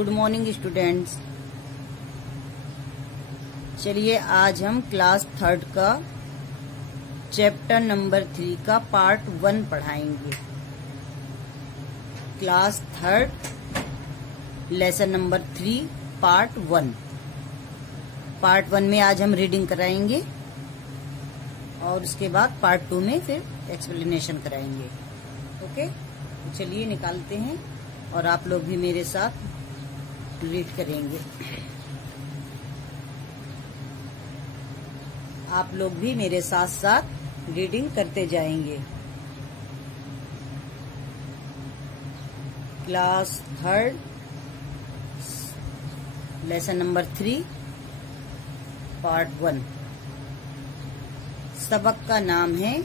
Good morning students. चलिए आज हम क्लास 3 का चैप्टर नंबर 3 का पार्ट 1 पढ़ाएंगे। Class 3 lesson number 3 part 1। Part 1 में आज हम रीडिंग कराएंगे और उसके बाद पार्ट 2 में फिर एक्सप्लेनेशन कराएंगे। ओके, तो चलिए निकालते हैं और आप लोग भी मेरे साथ रीड करेंगे। आप लोग भी मेरे साथ साथ रीडिंग करते जाएंगे। Class 3 lesson number 3 part 1। सबक का नाम है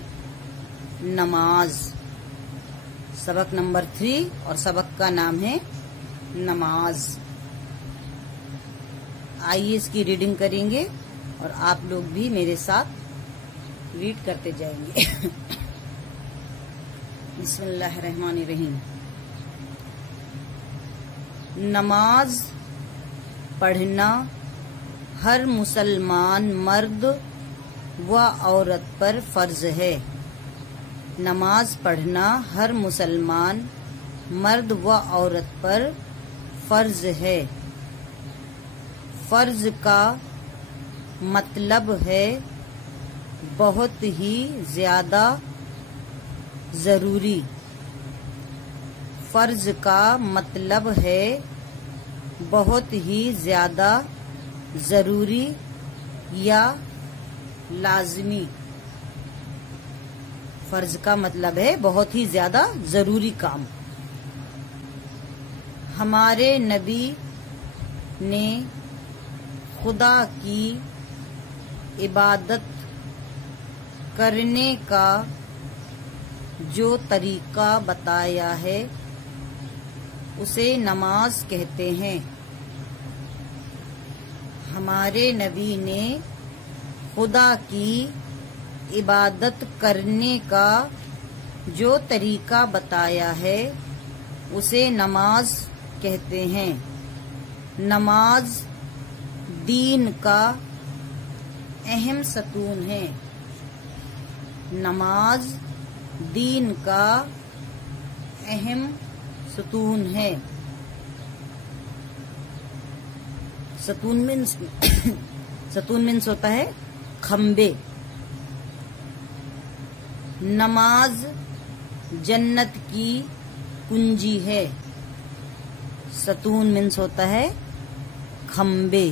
नमाज। सबक नंबर 3 और सबक का नाम है नमाज। आइए इसकी रीडिंग करेंगे और आप लोग भी मेरे साथ रीड करते जाएंगे। बिस्मिल्लाहिर्रहमानिर्रहीम। नमाज पढ़ना हर मुसलमान मर्द व औरत पर फर्ज है। नमाज पढ़ना हर मुसलमान मर्द व औरत पर फर्ज है। फर्ज का मतलब है बहुत ही ज्यादा जरूरी। फर्ज का मतलब है बहुत ही ज्यादा जरूरी या लाजमी। फर्ज का मतलब है बहुत ही ज्यादा जरूरी काम। हमारे नबी ने खुदा की इबादत करने का जो तरीका बताया है उसे नमाज कहते हैं। हमारे नबी ने खुदा की इबादत करने का जो तरीका बताया है उसे नमाज कहते हैं। नमाज दीन का अहम सतून है। नमाज दीन का अहम सतून है। सतून मीन्स होता है खम्बे। नमाज जन्नत की कुंजी है। सतून मीन्स होता है खम्बे,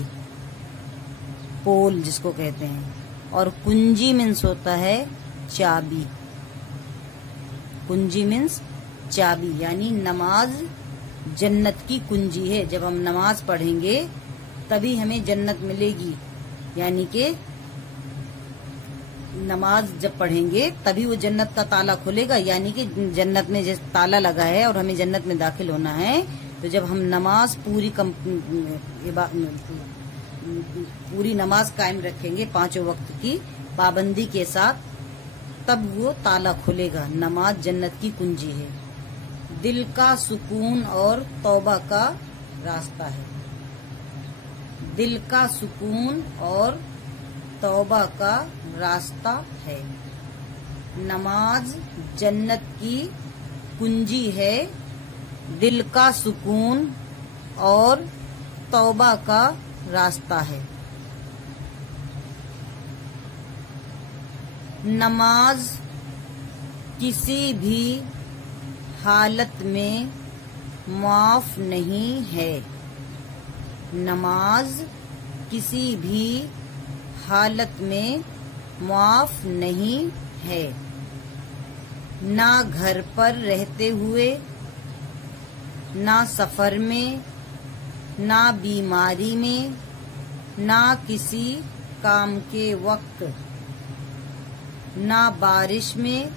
पोल जिसको कहते हैं, और कुंजी मीन्स होता है चाबी। कुंजी मीन्स चाबी, यानी नमाज जन्नत की कुंजी है। जब हम नमाज पढ़ेंगे तभी हमें जन्नत मिलेगी, यानी कि नमाज जब पढ़ेंगे तभी वो जन्नत का ताला खुलेगा। यानी कि जन्नत में जैसे ताला लगा है और हमें जन्नत में दाखिल होना है, तो जब हम नमाज पूरी नमाज कायम रखेंगे 5 वक्त की पाबंदी के साथ, तब वो ताला खुलेगा। नमाज जन्नत की कुंजी है। दिल का सुकून और तौबा का रास्ता है। दिल का सुकून और तौबा का रास्ता है। नमाज जन्नत की कुंजी है। दिल का सुकून और तौबा का रास्ता है। नमाज किसी भी हालत में माफ नहीं है। नमाज किसी भी हालत में माफ नहीं है। ना घर पर रहते हुए, ना सफर में, ना बीमारी में, ना किसी काम के वक्त, ना बारिश में,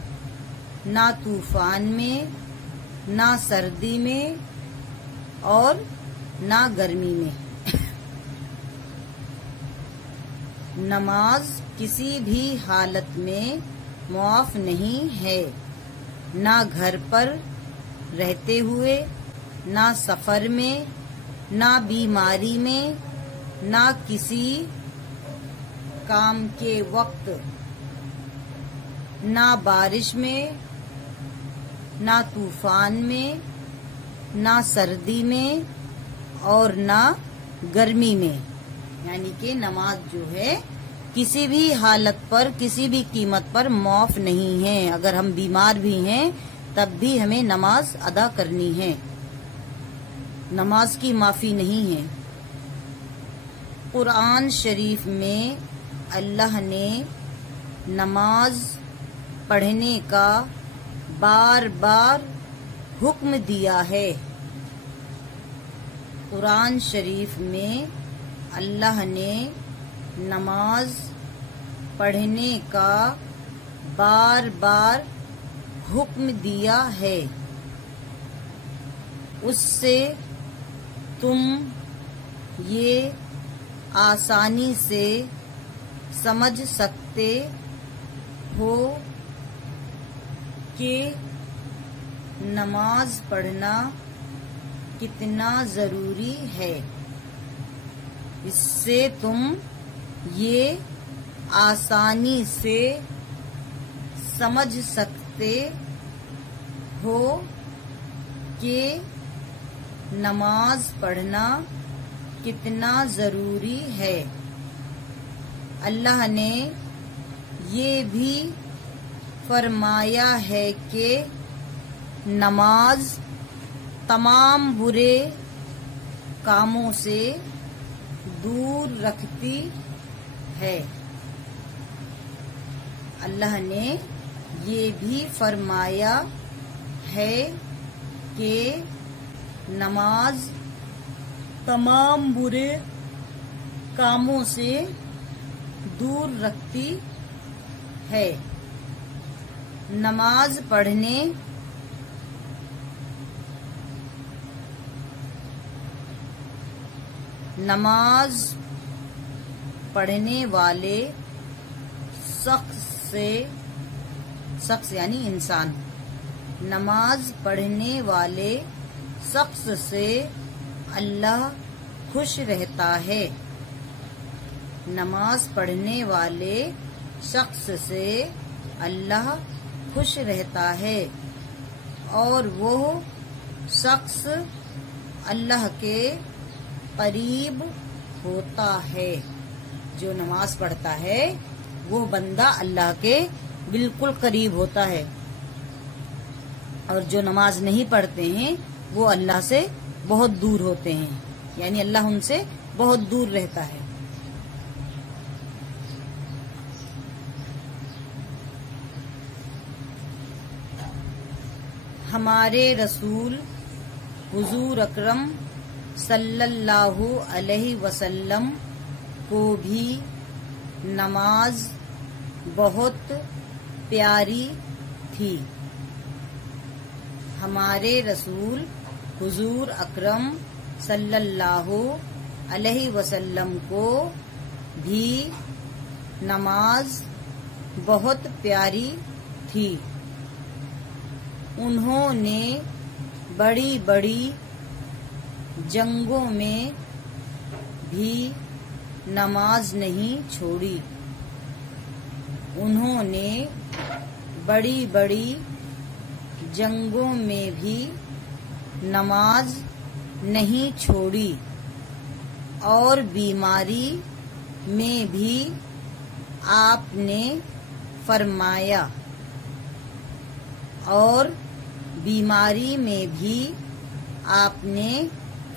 ना तूफान में, ना सर्दी में और ना गर्मी में। नमाज किसी भी हालत में मुआफ नहीं है। ना घर पर रहते हुए, ना सफर में, نہ بیماری میں، نہ کسی کام کے وقت، نہ بارش میں، نہ طوفان میں، نہ سردی میں اور نہ گرمی میں. یعنی کہ نماز جو ہے کسی بھی حالت پر، کسی بھی قیمت پر معاف نہیں ہے. اگر ہم بیمار بھی ہیں تب بھی ہمیں نماز ادا کرنی ہے. نماز کی معافی نہیں ہے. قرآن شریف میں اللہ نے نماز پڑھنے کا بار بار حکم دیا ہے. قرآن شریف میں اللہ نے نماز پڑھنے کا بار بار حکم دیا ہے. اس سے تم یہ آسانی سے سمجھ سکتے ہو کہ نماز پڑھنا کتنا ضروری ہے. اس سے تم یہ آسانی سے سمجھ سکتے ہو کہ نماز پڑھنا کتنا ضروری ہے. اللہ نے یہ بھی فرمایا ہے کہ نماز تمام برے کاموں سے دور رکھتی ہے. اللہ نے یہ بھی فرمایا ہے کہ نماز تمام برے کاموں سے دور رکھتی ہے. نماز پڑھنے والے شخص یعنی انسان، نماز پڑھنے والے شخص سے اللہ خوش رہتا ہے. نماز پڑھنے والے شخص سے اللہ خوش رہتا ہے اور وہ شخص اللہ کے قریب ہوتا ہے. جو نماز پڑھتا ہے وہ بندہ اللہ کے بالکل قریب ہوتا ہے، اور جو نماز نہیں پڑھتے ہیں وہ اللہ سے بہت دور ہوتے ہیں. یعنی اللہ ان سے بہت دور رہتا ہے. ہمارے رسول حضور اکرم صلی اللہ علیہ وسلم کو بھی نماز بہت پیاری تھی. ہمارے رسول حضور اکرم صلی اللہ علیہ وسلم کو بھی نماز بہت پیاری تھی. انہوں نے بڑی بڑی جنگوں میں بھی نماز نہیں چھوڑی. انہوں نے بڑی بڑی جنگوں میں بھی نماز نہیں چھوڑی، اور بیماری میں بھی آپ نے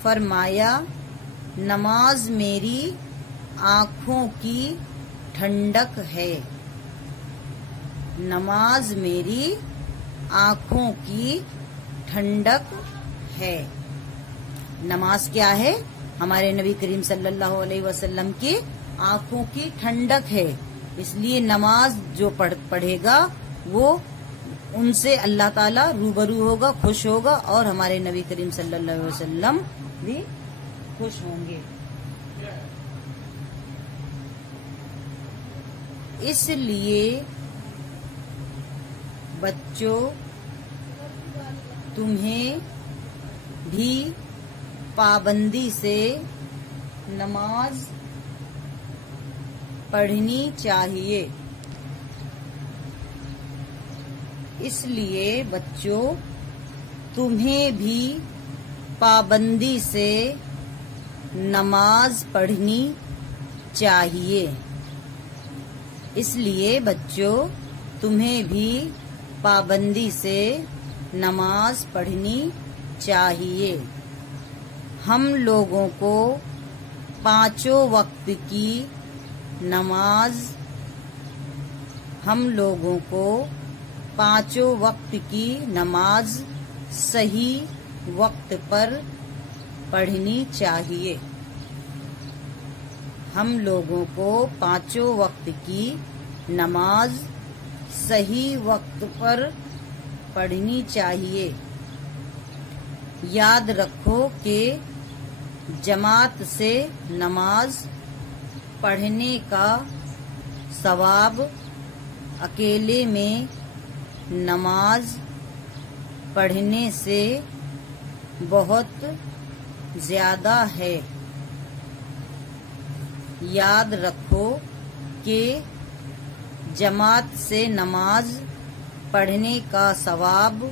فرمایا نماز میری آنکھوں کی ٹھنڈک ہے. نماز میری آنکھوں کی ٹھنڈک ہے. نماز کیا ہے؟ ہمارے نبی کریم صلی اللہ علیہ وسلم کی آنکھوں کی ٹھنڈک ہے. اس لیے نماز جو پڑھے گا وہ ان سے اللہ تعالیٰ روبرو ہوگا، خوش ہوگا، اور ہمارے نبی کریم صلی اللہ علیہ وسلم بھی خوش ہوں گے. اس لیے بچوں، تمہیں بھی पाबंदी से नमाज पढ़नी चाहिए। इसलिए बच्चों तुम्हें भी पाबंदी से नमाज पढ़नी चाहिए। इसलिए बच्चों तुम्हें भी पाबंदी से नमाज पढ़नी चाहिए। हम लोगों को पांचों वक्त की नमाज सही वक्त पर पढ़नी चाहिए। हम लोगों को पांचों वक्त की नमाज सही वक्त पर पढ़नी चाहिए। याद रखो कि जमात से नमाज पढ़ने का सवाब अकेले में नमाज पढ़ने से बहुत ज्यादा है। याद रखो कि जमात से नमाज पढ़ने का सवाब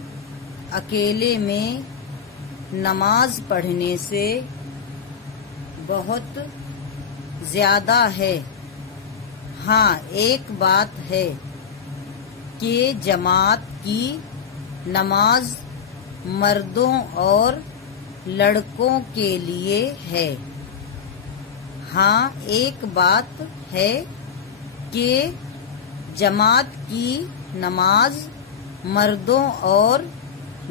अकेले में नमाज पढ़ने से बहुत ज्यादा है। हाँ, एक बात है कि जमात की नमाज मर्दों और लड़कों के लिए है। हाँ, एक बात है कि जमात की नमाज मर्दों और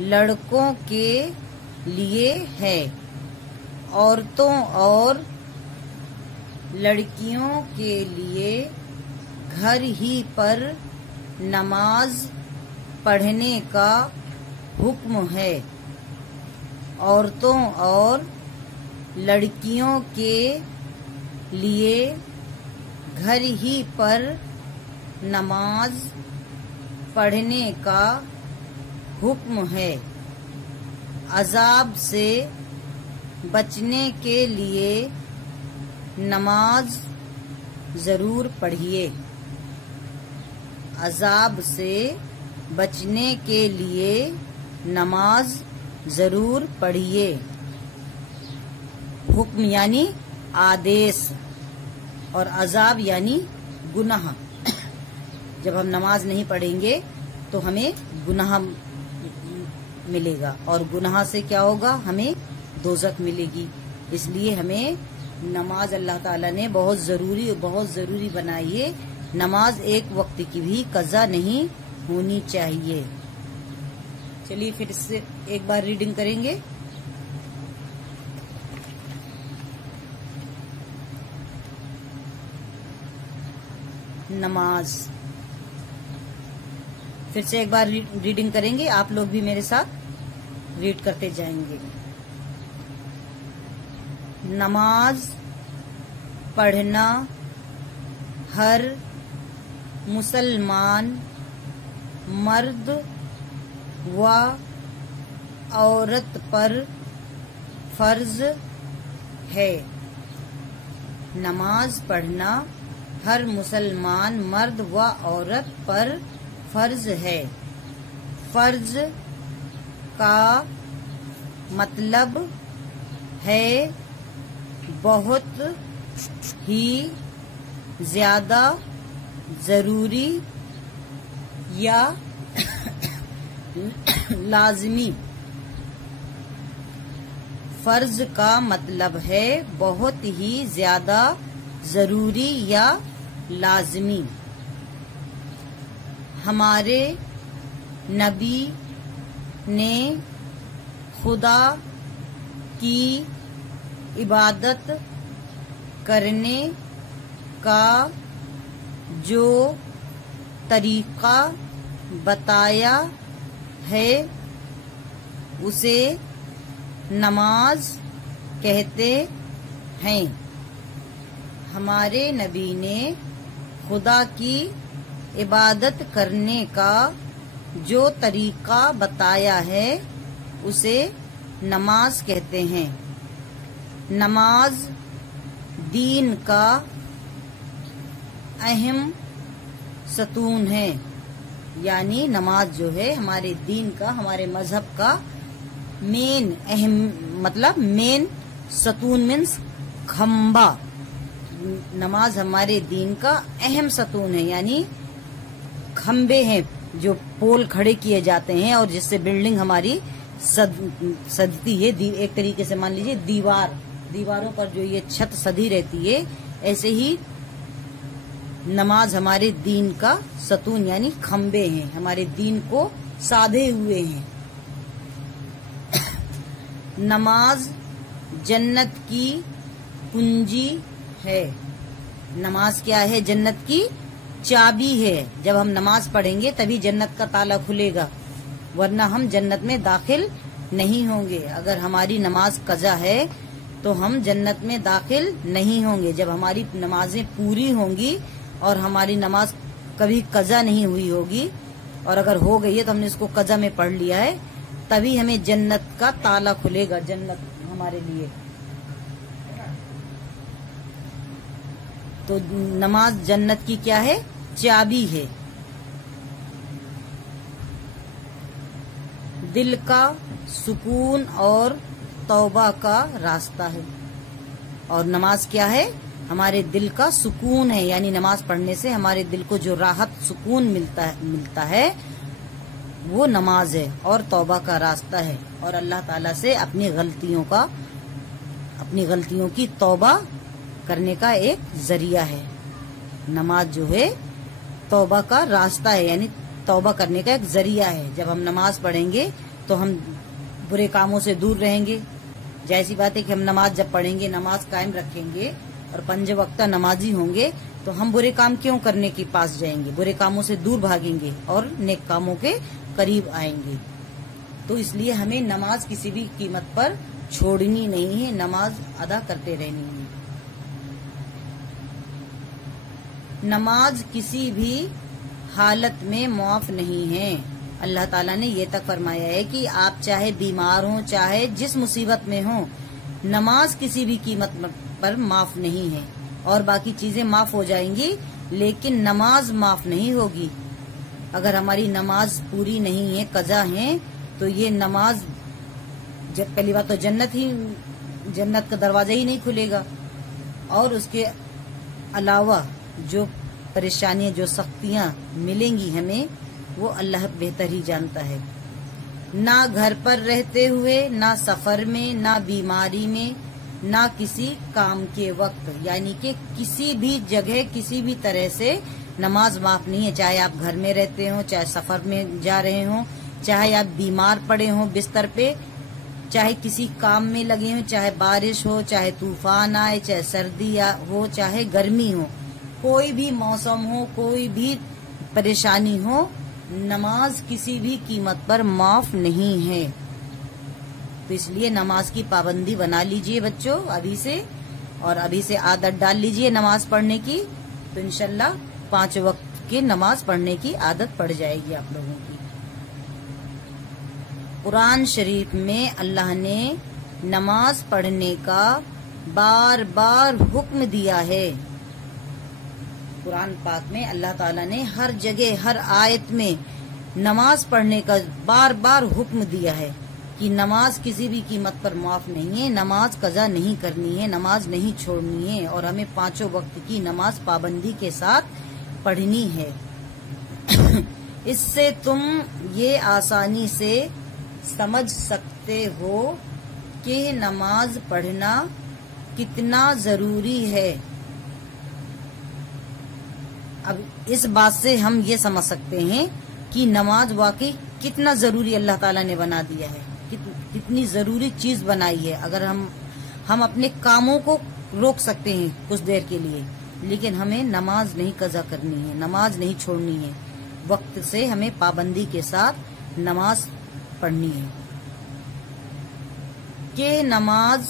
लड़कों के लिए है। औरतों और लड़कियों के लिए घर ही पर नमाज पढ़ने का हुक्म है। औरतों और लड़कियों के लिए घर ही पर नमाज पढ़ने का हुक्म है। अजाब से बचने के लिए नमाज जरूर पढ़िए। अजाब से बचने के लिए नमाज जरूर पढ़िए। हुक्म यानी आदेश और अजाब यानी गुनाह। जब हम नमाज नहीं पढ़ेंगे तो हमें गुनाह मिलेगा और गुनाह से क्या होगा, हमें दोज़ख मिलेगी। इसलिए हमें नमाज अल्लाह ताला ने बहुत जरूरी बनाई है। नमाज एक वक्त की भी कज़ा नहीं होनी चाहिए। चलिए फिर से एक बार रीडिंग करेंगे। नमाज फिर से एक बार रीडिंग करेंगे। आप लोग भी मेरे साथ रीड करते जाएंगे। नमाज पढ़ना हर मुसलमान मर्द व औरत पर फर्ज है। नमाज पढ़ना हर मुसलमान मर्द व औरत पर फर्ज है। फर्ज का मतलब है बहुत ही ज्यादा जरूरी या लाजमी। फर्ज का मतलब है बहुत ही ज्यादा जरूरी या लाजमी। हमारे नबी ने खुदा की इबादत करने का जो तरीका बताया है उसे नमाज कहते हैं। हमारे नबी ने खुदा की इबादत करने का जो तरीका बताया है उसे नमाज कहते हैं। नमाज दीन का अहम सतून है, यानी नमाज जो है हमारे दीन का, हमारे मजहब का मेन अहम, मतलब मेन सतून मीन्स खम्बा। नमाज हमारे दीन का अहम सतून है, यानी खम्बे हैं जो पोल खड़े किए जाते हैं और जिससे बिल्डिंग हमारी सजती है। एक तरीके से मान लीजिए दीवारों पर जो ये छत सधी रहती है, ऐसे ही नमाज हमारे दीन का सतून यानी खम्बे हैं, हमारे दीन को साधे हुए हैं। नमाज जन्नत की कुंजी है। नमाज क्या है? जन्नत की चाबी है। जब हम नमाज पढ़ेंगे तभी जन्नत का ताला खुलेगा, वरना हम जन्नत में दाखिल नहीं होंगे। अगर हमारी नमाज कज़ा है तो हम जन्नत में दाखिल नहीं होंगे। जब हमारी नमाजें पूरी होंगी और हमारी नमाज कभी कज़ा नहीं हुई होगी, और अगर हो गई है तो हमने इसको कज़ा में पढ़ लिया है, तभी हमें जन्नत का ताला खुलेगा, जन्नत हमारे लिए। तो नमाज जन्नत की क्या है? चाबी है। दिल का सुकून और तौबा का रास्ता है। और नमाज क्या है? हमारे दिल का सुकून है, यानी नमाज पढ़ने से हमारे दिल को जो राहत सुकून मिलता है वो नमाज है, और तौबा का रास्ता है, और अल्लाह ताला से अपनी गलतियों की तौबा करने का एक जरिया है। नमाज जो है तौबा का रास्ता है, यानी तौबा करने का एक जरिया है। जब हम नमाज पढ़ेंगे तो हम बुरे कामों से दूर रहेंगे। जैसी बात है कि हम नमाज जब पढ़ेंगे, नमाज कायम रखेंगे और 5 वक्त नमाजी होंगे, तो हम बुरे काम क्यों करने के पास जाएंगे? बुरे कामों से दूर भागेंगे और नेक कामों के करीब आएंगे। तो इसलिए हमें नमाज किसी भी कीमत पर छोड़नी नहीं है, नमाज अदा करते रहनी है। नमाज किसी भी हालत में माफ नहीं है। अल्लाह ताला ने ये तक फरमाया है कि आप चाहे बीमार हो, चाहे जिस मुसीबत में हो, नमाज किसी भी कीमत पर माफ नहीं है। और बाकी चीजें माफ हो जाएंगी, लेकिन नमाज माफ नहीं होगी। अगर हमारी नमाज पूरी नहीं है, कज़ा है, तो ये नमाज, जब पहली बात तो जन्नत का दरवाजा ही नहीं खुलेगा, और उसके अलावा जो परेशानियां, जो सख्तियां मिलेंगी हमें, वो अल्लाह बेहतर ही जानता है। ना घर पर रहते हुए, ना सफर में, ना बीमारी में, ना किसी काम के वक्त, यानी कि किसी भी जगह किसी भी तरह से नमाज माफ नहीं है। चाहे आप घर में रहते हो, चाहे सफर में जा रहे हो, चाहे आप बीमार पड़े हो बिस्तर पे, चाहे किसी काम में लगे हो, चाहे बारिश हो, चाहे तूफान आए, चाहे सर्दी हो, चाहे गर्मी हो, कोई भी मौसम हो, कोई भी परेशानी हो, नमाज किसी भी कीमत पर माफ नहीं है। तो इसलिए नमाज की पाबंदी बना लीजिए बच्चों अभी से, और अभी से आदत डाल लीजिए नमाज पढ़ने की, तो इंशाल्लाह 5 वक्त की नमाज पढ़ने की आदत पड़ जाएगी आप लोगों की। कुरान शरीफ में अल्लाह ने नमाज पढ़ने का बार बार हुक्म दिया है। कुरान पाक में अल्लाह ताला ने हर जगह, हर आयत में नमाज पढ़ने का बार बार हुक्म दिया है कि नमाज किसी भी कीमत पर माफ नहीं है, नमाज कज़ा नहीं करनी है, नमाज नहीं छोड़नी है, और हमें 5 वक्त की नमाज पाबंदी के साथ पढ़नी है। इससे तुम ये आसानी से समझ सकते हो कि नमाज पढ़ना कितना जरूरी है। अब इस बात से हम ये समझ सकते हैं कि नमाज वाकई कितना जरूरी अल्लाह ताला ने बना दिया है, कितनी जरूरी चीज बनाई है। अगर हम अपने कामों को रोक सकते हैं कुछ देर के लिए, लेकिन हमें नमाज नहीं कज़ा करनी है, नमाज नहीं छोड़नी है। वक्त से हमें पाबंदी के साथ नमाज पढ़नी है। कि नमाज,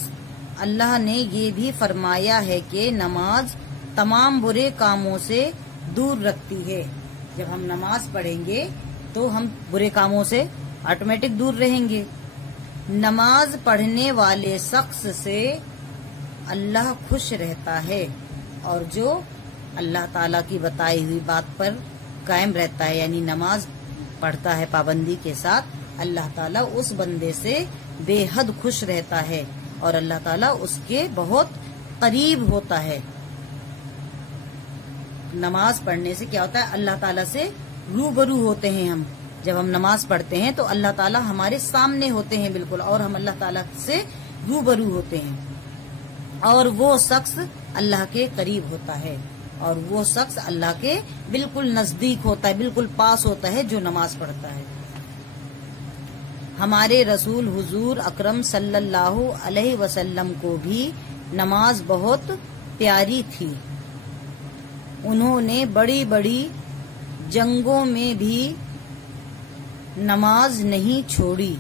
अल्लाह ने ये भी फरमाया है कि नमाज तमाम बुरे कामों से दूर रखती है। जब हम नमाज पढ़ेंगे तो हम बुरे कामों से ऑटोमेटिक दूर रहेंगे। नमाज पढ़ने वाले शख्स से اللہ خوش رہتا ہے، اور جو اللہ تعالیٰ کی بتائی ہوئی بات پر قائم رہتا ہے یعنی نماز پڑھتا ہے پابندی کے ساتھ، اللہ تعالیٰ اس بندے سے بے حد خوش رہتا ہے اور اللہ تعالیٰ اس کے بہت قریب ہوتا ہے۔ نماز پڑھنے سے کیا ہوتا ہے؟ اللہ تعالیٰ سے روبرو ہوتے ہیں ہم۔ جب ہم نماز پڑھتے ہیں تو اللہ تعالیٰ ہمارے سامنے ہوتے ہیں بالکل، اور ہم اللہ تعالیٰ سے روبرو ہوتے ہیں، اور وہ شخص اللہ کے قریب ہوتا ہے، اور وہ شخص اللہ کے بالکل نزدیک ہوتا ہے، بالکل پاس ہوتا ہے جو نماز پڑھتا ہے۔ ہمارے رسول حضور اکرم صلی اللہ علیہ وسلم کو بھی نماز بہت پیاری تھی۔ انہوں نے بڑی بڑی جنگوں میں بھی نماز نہیں چھوڑی،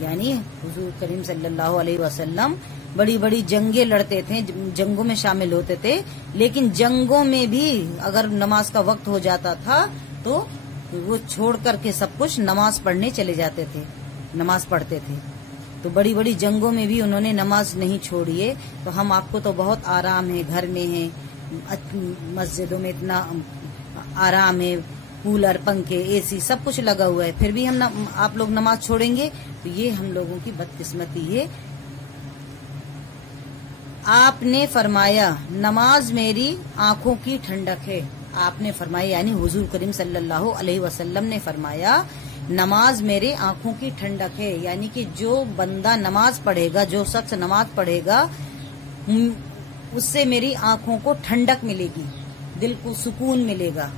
یعنی حضور کریم صلی اللہ علیہ وسلم بڑی بڑی جنگیں لڑتے تھے، جنگوں میں شامل ہوتے تھے، لیکن جنگوں میں بھی اگر نماز کا وقت ہو جاتا تھا تو وہ چھوڑ کر کے سب کچھ نماز پڑھنے چلے جاتے تھے، نماز پڑھتے تھے۔ تو بڑی بڑی جنگوں میں بھی انہوں نے نماز نہیں چھوڑی ہے۔ تو ہم آپ کو تو بہت آرام ہے، گھر میں ہیں، مسجدوں میں اتنا آرام ہے، کولر، پنکھے، اے سی سب کچھ لگا ہوا ہے، پھر بھی آپ لوگ نماز چھوڑیں گے تو یہ ہم لوگوں کی بدقسمتی ہے۔ آپ نے فرمایا نماز میری آنکھوں کی ٹھنڈک ہے۔ آپ نے فرمایا یعنی حضور کریم صلی اللہ علیہ وسلم نے فرمایا نماز میرے آنکھوں کی ٹھنڈک ہے، یعنی کہ جو بندہ نماز پڑھے گا، جو شخص نماز پڑھے گا، اس سے میری آنکھوں کو ٹھنڈک ملے گی، دل کو سکون ملے گا۔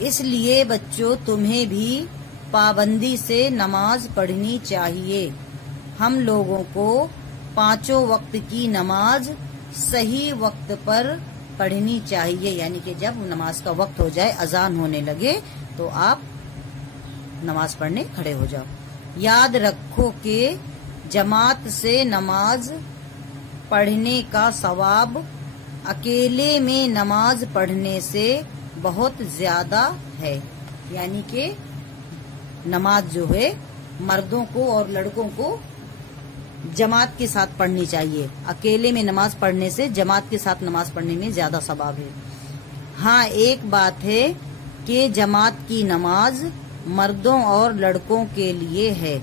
اس لیے بچوں تمہیں بھی پابندی سے نماز پڑھنی چاہیے۔ ہم لوگوں کو 5 وقت کی نماز صحیح وقت پر پڑھنی چاہیے، یعنی کہ جب نماز کا وقت ہو جائے، اذان ہونے لگے تو آپ نماز پڑھنے کھڑے ہو جاؤ۔ یاد رکھو کہ جماعت سے نماز پڑھنے کا ثواب اکیلے میں نماز پڑھنے سے بہت زیادہ ہے، یعنی کہ نماز جو ہے مردوں کو اور لڑکوں کو جماعت کے ساتھ پڑھنی چاہیے۔ اکیلے میں نماز پڑھنے سے جماعت کے ساتھ نماز پڑھنے میں زیادہ ثواب ہے۔ ہاں ایک بات ہے کہ جماعت کی نماز مردوں اور لڑکوں کے لیے ہے،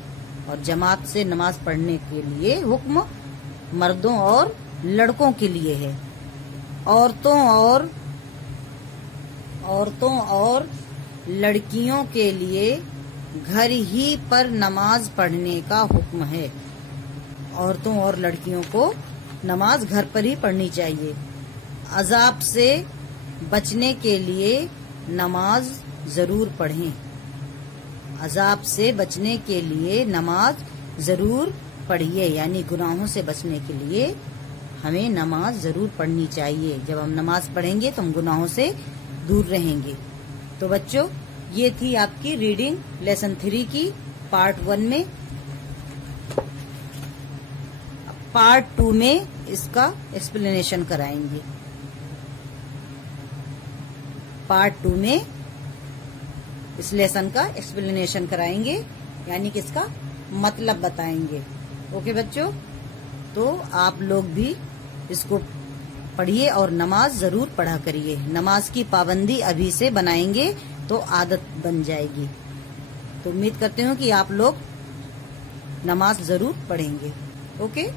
اور جماعت سے نماز پڑھنے کے لیے حکم مردوں اور لڑکوں کے لیے ہے۔ عورتوں اور لڑکیوں کے لیے گھر ہی پر نماز پڑھنے کا حکم ہے۔ عورتوں اور لڑکیوں کو نماز گھر پر ہی پڑھنی چاہیے۔ عذاب سے بچنے کے لیے نماز ضرور پڑھیں۔ عذاب سے بچنے کے لیے نماز ضرور پڑھیے، یعنی گناہوں سے بچنے کے لیے ہمیں نماز ضرور پڑھنی چاہیے۔ جب ہم نماز پڑھیں گے تو ہم گناہوں سے دور رہیں گے۔ تو بچوں یہ تھی آپ کی ریڈنگ لیسن 3 کی پارٹ 1 میں۔ پارٹ 2 میں اس کا ایکسپلینیشن کرائیں گے۔ پارٹ 2 میں اس لیسن کا ایکسپلینیشن کرائیں گے، یعنی کہ اس کا مطلب بتائیں گے۔ اوکے بچوں، تو آپ لوگ بھی اس کو پڑھیے اور نماز ضرور پڑھا کریے۔ نماز کی پابندی ابھی سے بنائیں گے تو عادت بن جائے گی۔ تو امید کرتے ہوں کہ آپ لوگ نماز ضرور پڑھیں گے۔ اوکے۔